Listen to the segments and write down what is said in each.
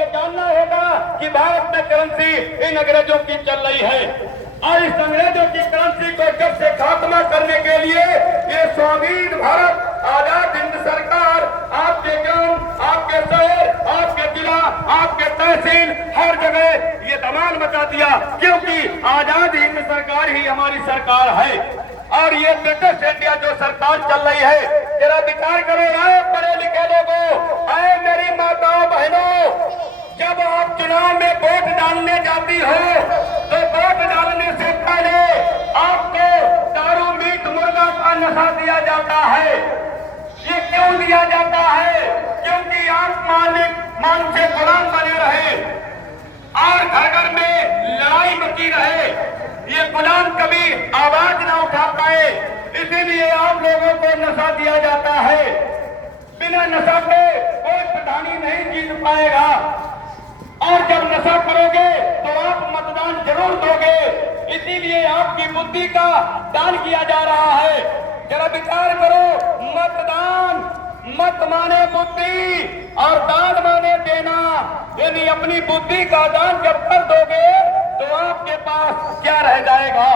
ये जानना होगा कि भारत में करेंसी इन अंग्रेजों की चल रही है और इस अंग्रेजों की करेंसी को जब से खात्मा करने के लिए ये स्वाधीन भारत आजाद हिंद सरकार आपके गांव, आपके शहर, आपके जिला, आपके तहसील हर जगह ये धमाल मचा दिया, क्योंकि आजाद हिंद सरकार ही हमारी सरकार है। और ये ब्रिटिश इंडिया जो सरकार चल रही है, जरा विचार करो आए पढ़े लिखे लोगों, आए मेरी माताओं बहनों, जब आप चुनाव में वोट डालने जाती हो तो वोट डालने से पहले आपको दारू मीट मुर्गा का नशा दिया जाता है। ये क्यों दिया जाता है? क्योंकि आप मान से गुलाम बने रहे और घर घर में लड़ाई मची रहे, ये गुलाम कभी आवाज ना उठा पाए, इसीलिए आप लोगों को नशा दिया जाता है। बिना नशा के कोई प्रधानी नहीं जीत पाएगा और जब नशा करोगे तो आप मतदान जरूर दोगे, इसीलिए आपकी बुद्धि का दान किया जा रहा है। जरा विचार करो, मतदान मत माने बुद्धि और दान माने देना, यदि अपनी बुद्धि का दान जब कर दोगे तो आपके पास क्या रह जाएगा।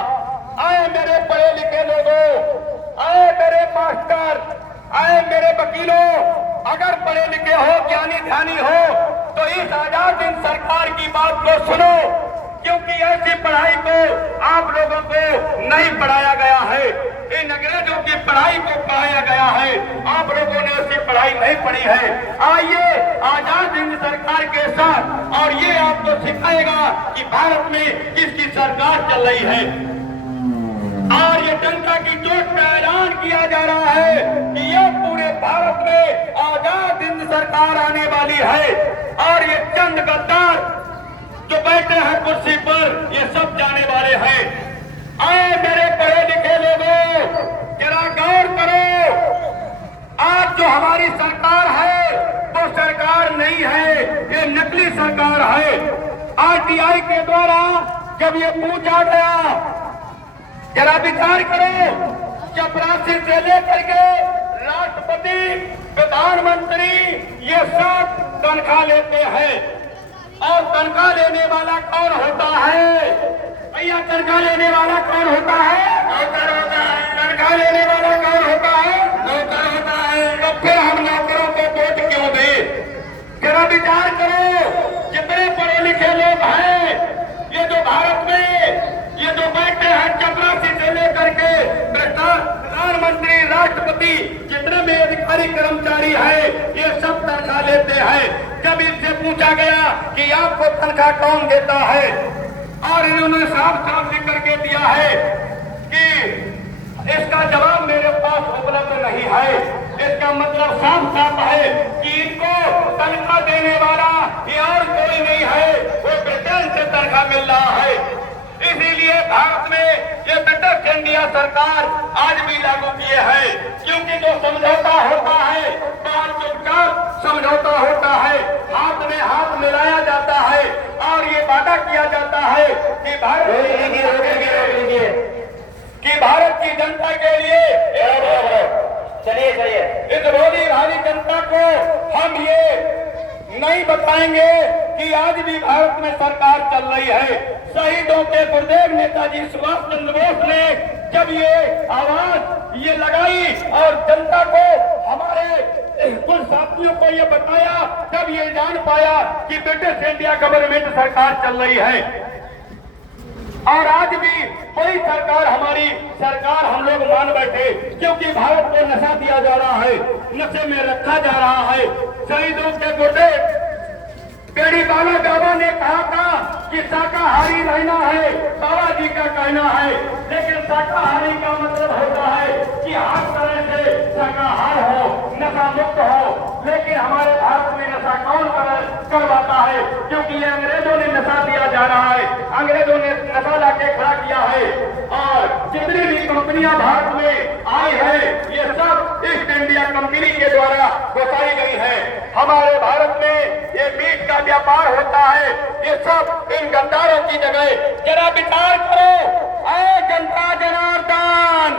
आए मेरे पढ़े लिखे लोगों, आए मेरे मास्टर, आए मेरे वकीलों, अगर पढ़े लिखे हो, ज्ञानी ध्यानी हो तो इस आजाद हिंद सरकार की बात को सुनो, क्योंकि ऐसी पढ़ाई को आप लोगों को नहीं पढ़ाया गया है, इन अंग्रेजों की पढ़ाई को पढ़ाया गया है, आप लोगों ने ऐसी पढ़ाई नहीं पढ़ी है। आइए आजाद हिंद सरकार के साथ और ये आपको सिखाएगा कि भारत में किसकी सरकार चल रही है। और ये जनता की चोट पर ऐलान किया जा रहा है कि ये पूरे भारत में आजाद हिंद सरकार आने वाली है और ये चंद गद्दार जो बैठे हैं कुर्सी पर ये सब जाने वाले हैं। आए मेरे पढ़े लिखे लोगों, जरा गौर करो, आज जो हमारी सरकार है वो सरकार नहीं है, ये नकली सरकार है। आरटीआई के द्वारा जब ये पूछा गया, जरा विचार करो, चपरासी से लेकर के राष्ट्रपति, प्रधानमंत्री ये सब तनख्वाह लेते हैं और तनख्वाह लेने वाला कौन होता है भैया? तनख्वाह लेने वाला कौन होता है? नौकर होता है। तनख्वाह लेने वाला कौन होता है? नौकर होता है। तो फिर हम नौकरों को वोट क्यों दें? जरा विचार करो, जितने पढ़े लिखे लोग हैं, ये जो भारत में ये जो बैठे हैं चपरासी से लेकर के प्रधानमंत्री, राष्ट्रपति, जितने भी अधिकारी कर्मचारी है, ये सब तनख्वाह लेते हैं। जब इनसे पूछा गया कि आपको तनख्वाह कौन देता है, और इन्होंने साफ साफ लिख करके दिया है कि इसका जवाब मेरे पास उपलब्ध नहीं है। इसका मतलब साफ साफ है कि इनको तनख्वाह देने वाला ये और कोई नहीं है, वो ब्रिटेन से तनख्वाह मिल रहा है। इसीलिए भारत में ये ब्रिटिश इंडिया सरकार आज भी लागू किए है, क्योंकि जो समझौता होता है बाहर चुपचाप समझौता होता है, हाथ में हाथ मिलाया जाता है और ये वादा किया जाता है कि भारत की जनता के लिए चलिए इस रोजी भारी जनता को हम ये नहीं बताएंगे कि आज भी भारत में सरकार चल रही है। शहीदों के गुरुदेव नेताजी सुभाष चंद्र बोस ने जब ये आवाज ये लगाई और जनता को, हमारे कुछ साथियों को ये बताया, तब ये जान पाया कि ब्रिटिश इंडिया गवर्नमेंट सरकार चल रही है। और आज भी कोई सरकार, हमारी सरकार हम लोग मान बैठे, क्योंकि भारत को नशा दिया जा रहा है, नशे में रखा जा रहा है। शहीदों के गुरुदेव पेड़ी बाला बाबा ने कहा था कि शाकाहारी रहना है, बाबा जी का कहना है, लेकिन शाकाहारी का मतलब होता है कि हर तरह से शाकाहार हो, नशा मुक्त हो। लेकिन हमारे भारत में नशा कौन करवाता है? क्योंकि ये अंग्रेजों ने नशा दिया जा रहा है, अंग्रेजों ने नशा लाके खड़ा किया है और जितनी भी कंपनियां भारत में आई है ये सब ईस्ट इंडिया कंपनी के द्वारा घुसाई गई है। हमारे भारत में ये मीट का व्यापार होता है, ये सब इन गद्दारों की जगह। जरा विचार करो, ऐ जनता जनार्दन,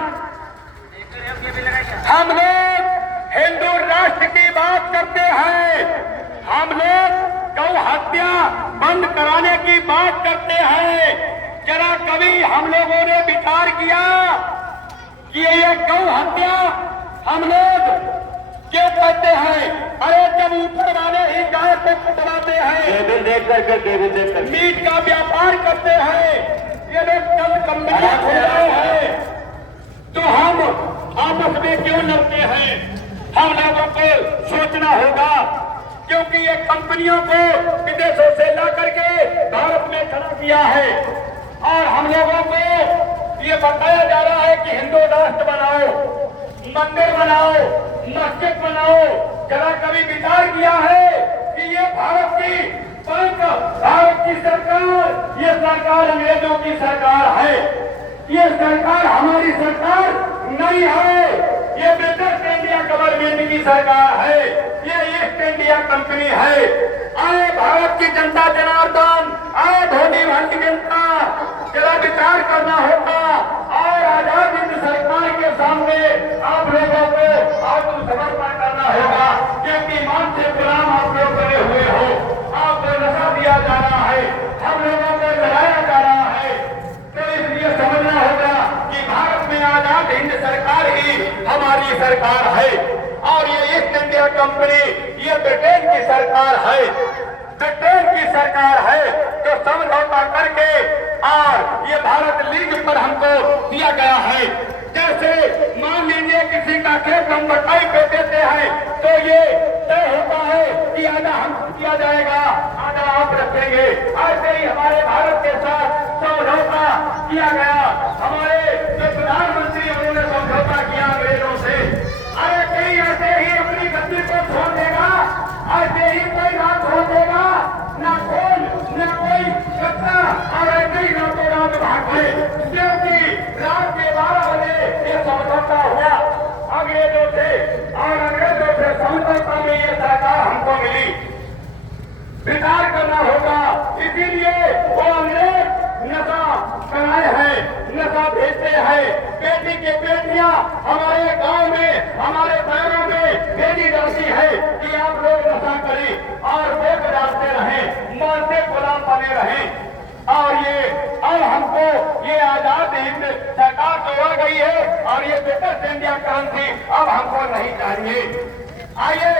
हम लोग हिंदू राष्ट्र की बात करते हैं, हम लोग गौ हत्या बंद कराने की बात करते हैं। जरा कभी हम लोगों ने विचार किया कि ये गौ हत्या हम लोग क्यों करते हैं? अरे जब ऊपर वाले ही गाय को कटवाते हैं, देख करके मीट का व्यापार करते हैं, ये लोग कल कंपनियां खोल रहे हैं, तो हम आपस में क्यों लड़ते हैं? हम लोगों को सोचना होगा, क्योंकि ये कंपनियों को विदेशों से ला करके भारत में खड़ा किया है और हम लोगों को ये बताया जा रहा है कि हिंदू राष्ट्र बनाओ, मंदिर बनाओ, मस्जिद बनाओ। जरा कभी विचार किया है कि ये भारत की बैंक, भारत की सरकार, ये सरकार अंग्रेजों की सरकार है, ये सरकार हमारी सरकार नहीं है, ये ब्रिटिश इंडिया गवर्नमेंट की सरकार है, ये ईस्ट इंडिया कंपनी है। आए भारत की जनता जनार्दन, आए धोनी भाई जनता, जरा विचार करना होगा और आजाद हिंद सरकार के सामने आप लोगों को आत्मसमर्पण करना होगा, क्योंकि ईमान से गुलाम आप लोग बने हुए हो। आपको नशा दिया जा रहा है, हम लोगों को डराया जा रहा है, तो इसलिए समझना होगा कि भारत में आजाद हिंद सरकार ही हमारी सरकार है और ये ईस्ट इंडिया कंपनी ये ब्रिटेन की सरकार है, ब्रिटेन की सरकार है। तो समझौता करके और ये भारत लीग पर हमको दिया गया है। जैसे मान लीजिए किसी का खेत हम बटाई पे देते हैं तो ये तय होता है कि आधा हमको दिया जाएगा, आधा आप रखेंगे। ऐसे ही हमारे भारत के साथ समझौता किया गया। हमारे जो प्रधानमंत्री उन्होंने समझौता किया अंग्रेजों से। अरे कहीं ऐसे ही अपनी गद्दी को छोड़ देगा, ऐसे ही कोई रात छोड़ देगा, ना खोल न कोई कपड़ा, और ऐसे ही रातों रात भाग गए, क्योंकि रात के 12 बजे ये समझौता हुआ अंग्रेजों से और अंग्रेजों से समझौता में ये सरकार हमको मिली। विचार करना होगा, इसीलिए वो अंग्रेज नशा कराए हैं, नशा भेजते हैं। बेटी की बेटियां हमारे गांव में, हमारे शहरों में भेजी जाती है कि आप लोग नशा करें और वोट डालते रहें, मानते गुलाम बने रहें। और ये अब हमको ये आजाद हिंद सरकार तो आ गई है और ये ब्रिटिश इंडिया करेंसी अब हमको नहीं चाहिए। आइए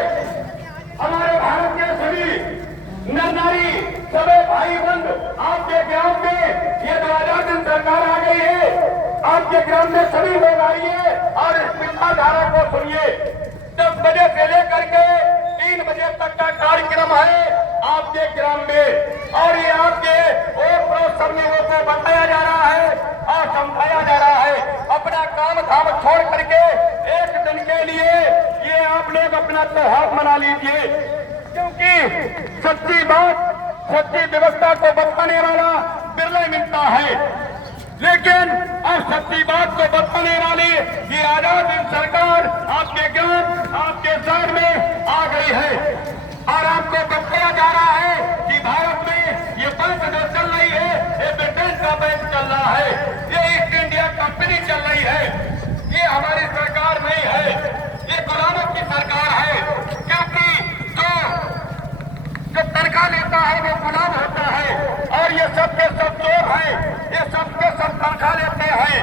हमारे भारत के सभी नर नारी, सभी भाई बंद, आपके ग्राम में ये जो आजाद हिंद सरकार आ गई है, आपके ग्राम में सभी लोग आइए और इस विचारधारा को सुनिए। 10 बजे से लेकर के 3 बजे तक का कार्यक्रम है आपके ग्राम में और ये आपके और पड़ोस सब लोगों को बताया जा रहा है और समझाया जा रहा है। अपना काम धाम छोड़ करके एक दिन के लिए ये आप लोग अपना त्योहार मना लीजिए, क्योंकि सच्ची बात, सच्ची व्यवस्था को बताने वाला बिरला मिलता है, लेकिन अब सच्ची बात को बताने वाली ये आजाद हिंद सरकार आपके गांव, आपके शहर में आ गई है और आपको बताया जा रहा है कि भारत में ये बैंक जो चल रही है ये ब्रिटेन का बैंक चल रहा है, ये ईस्ट इंडिया कंपनी चल रही है, ये हमारी सरकार नहीं है, ये गुलामों की सरकार है। क्योंकि जो तनख्वाह लेता है वो गुलाम होता है और ये सब के सब चोर है, ये सब के सब तनख्वाह लेते हैं।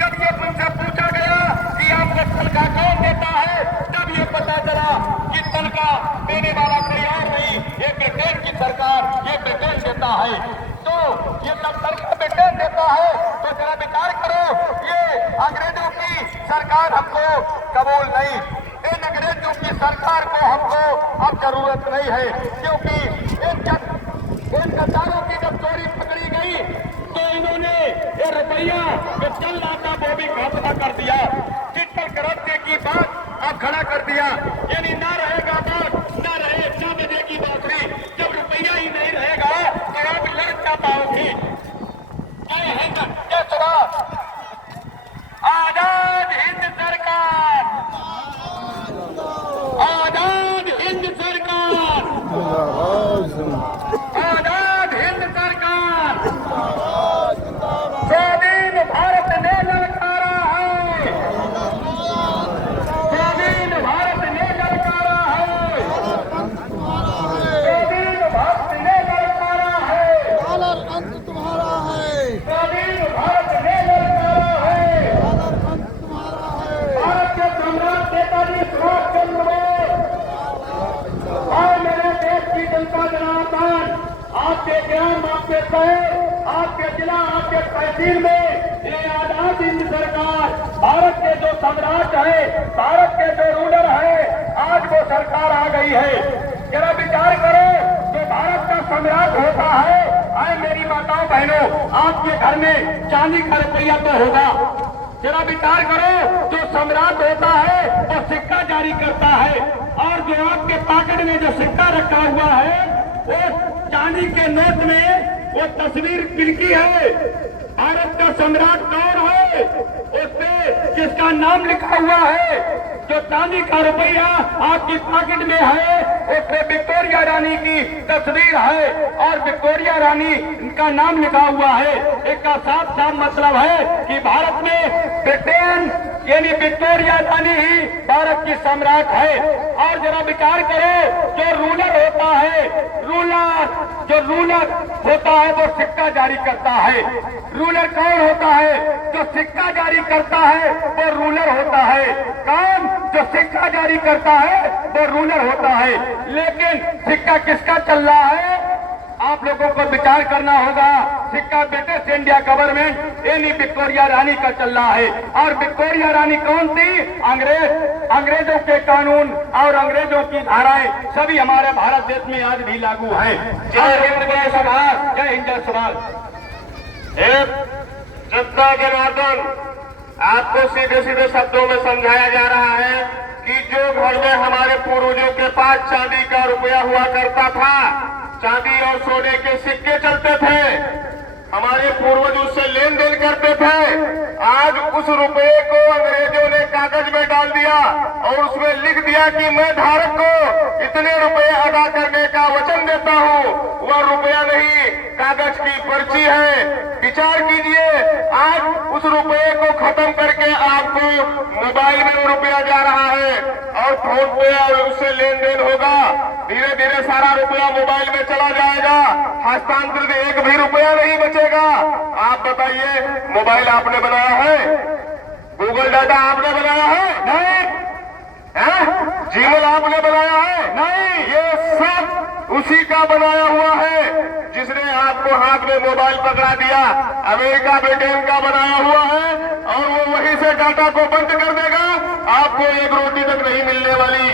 जब ये तुमसे पूछा गया कि आपको तनख्वाह कौन देता है, तब ये पता चला कि तनख्वाह देने वाला कोई और नहीं, ये ब्रिटेन की सरकार, ये ब्रिटेन देता है। तो ये सब तनख्वाह ब्रिटेन देता है, तो जरा विचार करो, ये अंग्रेजों की सरकार हमको कबूल नहीं, इन अंग्रेजों की सरकार को हमको अब जरूरत नहीं है, क्योंकि इन कतारों की जब चोरी पकड़ी गई तो इन्होंने ये रुपया जो चल रहा था वो भी खत्म कर दिया, डिजिटल करेंसी की बात अब खड़ा कर दिया, यानी ना रहेगा बात, ना रहे 4 बजे की बात हुई, जब रुपया ही नहीं रहेगा तो आप लड़ क्या पाओगे। जय हिंद, जय स्वराज, आजाद हिंद सरकार, आजाद हिंद सरकार, आजाद हिंद सरकार, स्वाधीन भारत ने ललकारा है, स्वाधीन भारत ने ललकारा है। आपके ग्राम, आपके शहर, आपके जिला, आपके तहसील में ये आजाद हिंद सरकार, भारत के जो सम्राट है, भारत के जो रूलर है, आज वो सरकार आ गई है। जरा विचार करो, जो भारत का सम्राट होता है, आए मेरी माताओं बहनों, आपके घर में चांदी का रुपया तो होगा। जरा विचार करो, जो सम्राट होता है वो सिक्का जारी करता है, और जो आपके पॉकेट में जो सिक्का रखा हुआ है वो चांदी के नोट में वो तस्वीर किसकी है, भारत का सम्राट कौन है, उसपे किसका नाम लिखा हुआ है। जो चांदी का रुपया आपकी पॉकेट में है उसपे विक्टोरिया रानी की तस्वीर है और विक्टोरिया रानी का नाम लिखा हुआ है। इसका साफ साफ मतलब है कि भारत में ब्रिटेन यानी विक्टोरिया रानी ही भारत की सम्राट है। और जरा विचार करो, जो रूलर होता है, जो रूलर होता है वो सिक्का जारी करता है। रूलर कौन होता है? जो सिक्का जारी करता है वो रूलर होता है। कौन? जो सिक्का जारी करता है वो रूलर होता है। लेकिन सिक्का किसका चल रहा है? आप लोगों को विचार करना होगा। सिक्का ब्रिटिश इंडिया गवर्नमेंट यानी विक्टोरिया रानी का चल रहा है। और विक्टोरिया रानी कौन थी? अंग्रेजों के कानून और अंग्रेजों की धाराएं सभी हमारे भारत देश में आज भी लागू है। जय हिंद, जय स्वराज, जय हिंद, जय स्वराज। जनता जनार्दन, आपको सीधे सीधे शब्दों में समझाया जा रहा है कि जो घर में हमारे पूर्वजों के पास चांदी का रुपया हुआ करता था, चांदी और सोने के सिक्के चलते थे, हमारे पूर्वज उससे लेन देन करते थे। आज उस रुपये को अंग्रेजों ने कागज में डाल दिया और उसमें लिख दिया कि मैं धारक को इतने रुपए अदा करने का वचन देता हूँ। वह रुपया नहीं, कागज की पर्ची है। विचार कीजिए, आज उस रुपये को खत्म करके आपको मोबाइल में रुपया जा रहा है और फोन पे और उससे लेन देन होगा। धीरे धीरे सारा रुपया मोबाइल में चला जाएगा, हस्तांतरित एक भी रुपया नहीं बचेगा। आप बताइए, मोबाइल आपने बनाया है? गूगल डाटा आपने बनाया है? नहीं। जीमेल आपने बनाया है? नहीं। ये सब उसी का बनाया हुआ है जिसने आपको हाथ में मोबाइल पकड़ा दिया। अमेरिका ब्रिटेन का बनाया हुआ है और वो वहीं से डाटा को बंद कर देगा। आपको एक रोटी तक नहीं मिलने वाली,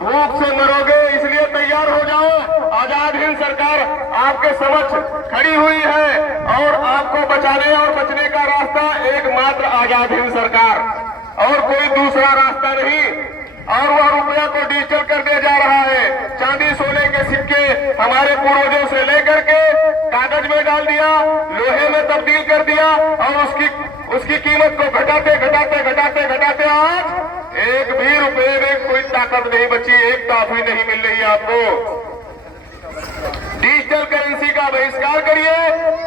भूख से मरोगे। इसलिए तैयार हो जाओ, आजाद हिंद सरकार आपके समक्ष खड़ी हुई है और आपको बचाने और बचने का रास्ता एकमात्र आजाद हिंद सरकार, और कोई दूसरा रास्ता नहीं। और वह रुपया को डिजिटल कर दिया जा रहा है। चांदी सोने के सिक्के हमारे पूर्वजों से लेकर के कागज में डाल दिया, लोहे में तब्दील कर दिया और उसकी कीमत को घटाते घटाते घटाते घटाते आज एक भी रुपये में कोई ताकत नहीं बची, एक टॉफी नहीं मिल रही आपको। डिजिटल करेंसी का बहिष्कार करिए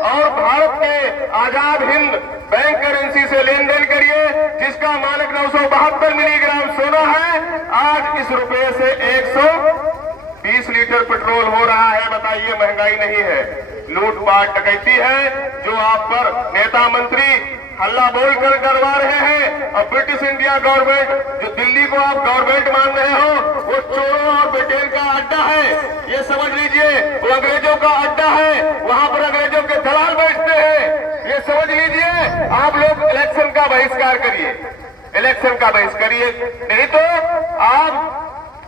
और भारत के आजाद हिंद बैंक करेंसी से लेन देन करिए, जिसका मानक 972 मिलीग्राम सोना है। आज इस रुपये से 120 लीटर पेट्रोल हो रहा है। बताइए, महंगाई नहीं है, लूटपाट डकैती है जो आप पर नेता मंत्री हल्ला बोलकर करवा रहे हैं। और ब्रिटिश इंडिया गवर्नमेंट, जो दिल्ली को आप गवर्नमेंट मान रहे हो, वो चोरों और ब्रिटेन का अड्डा है, ये समझ लीजिए। वो अंग्रेजों का अड्डा है, वहां पर अंग्रेजों के दलाल बैठते हैं, ये समझ लीजिए। आप लोग इलेक्शन का बहिष्कार करिए, इलेक्शन का बहिष्कार करिए, नहीं तो आप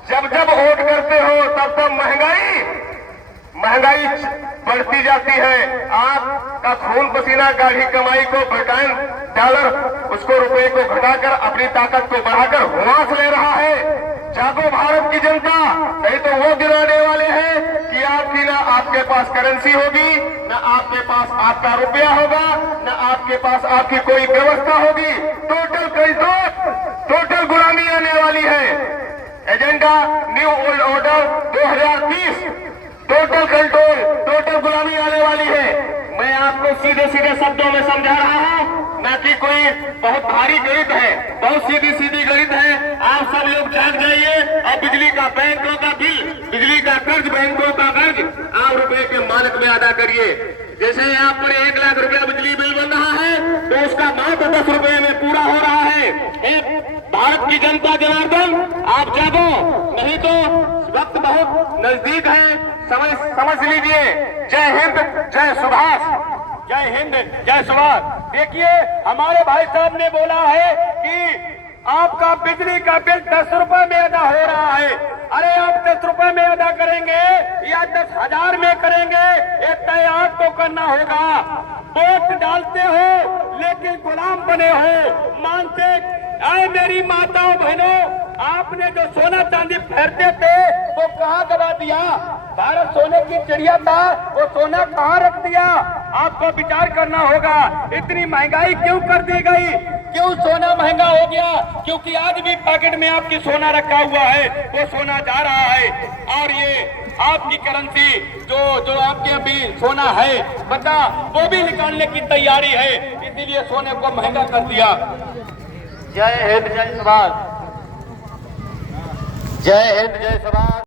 जब जब वोट करते हो तब तब महंगाई बढ़ती जाती है। आपका खून पसीना गाढ़ी कमाई को ब्रिटेन डॉलर उसको रुपए को घटाकर अपनी ताकत को बढ़ाकर हुआस ले रहा है। जागो भारत की जनता, नहीं तो वो गिराने वाले हैं कि आपकी ना आपके पास करेंसी होगी, ना आपके पास आपका रुपया होगा, ना आपके पास आपकी कोई व्यवस्था होगी। टोटल गुलामी आने वाली है। Agenda new old order 2030, total control, total गुलामी आने वाली है। मैं आपको सीधे सीधे शब्दों में समझा रहा हूँ, न कि कोई बहुत भारी गणित है, बहुत सीधी सीधी गणित है। आप सब लोग जाग जाइए और बिजली का बैंकों का बिल, बिजली का कर्ज, बैंकों का कर्ज आप रुपए के मानक में अदा करिए। जैसे आप पर 1 लाख रुपया बिजली बिल बन रहा है तो उसका मात्र 10 रुपए में पूरा हो रहा है। भारत की जनता जनार्दन, आप जागो, नहीं तो वक्त बहुत नजदीक है, समझ लीजिए। जय हिंद, जय सुभाष। जय हिंद, जय सुभाष। देखिए हमारे भाई साहब ने बोला है कि आपका बिजली का बिल 10 रुपए में अदा हो रहा है। अरे आप 10 रुपए में अदा करेंगे या 10,000 में करेंगे, ये तय आपको करना होगा। वोट डालते हो लेकिन गुलाम बने हो, मानते आए मेरी माताओं बहनों, आपने जो सोना चांदी फेरते थे वो कहाँ गवा दिया? भारत सोने की चिड़िया था, वो सोना कहाँ रख दिया? आपको विचार करना होगा। इतनी महंगाई क्यों कर दी गई? क्यों सोना महंगा हो गया? क्योंकि आज भी पैकेट में आपकी सोना रखा हुआ है, वो सोना जा रहा है। और ये आपकी करेंसी जो आपके अभी सोना है बता, वो भी निकालने की तैयारी है, इसीलिए सोने को महंगा कर दिया। जय हिंद, जय सुभाष। जय हिंद, जय सुभाष।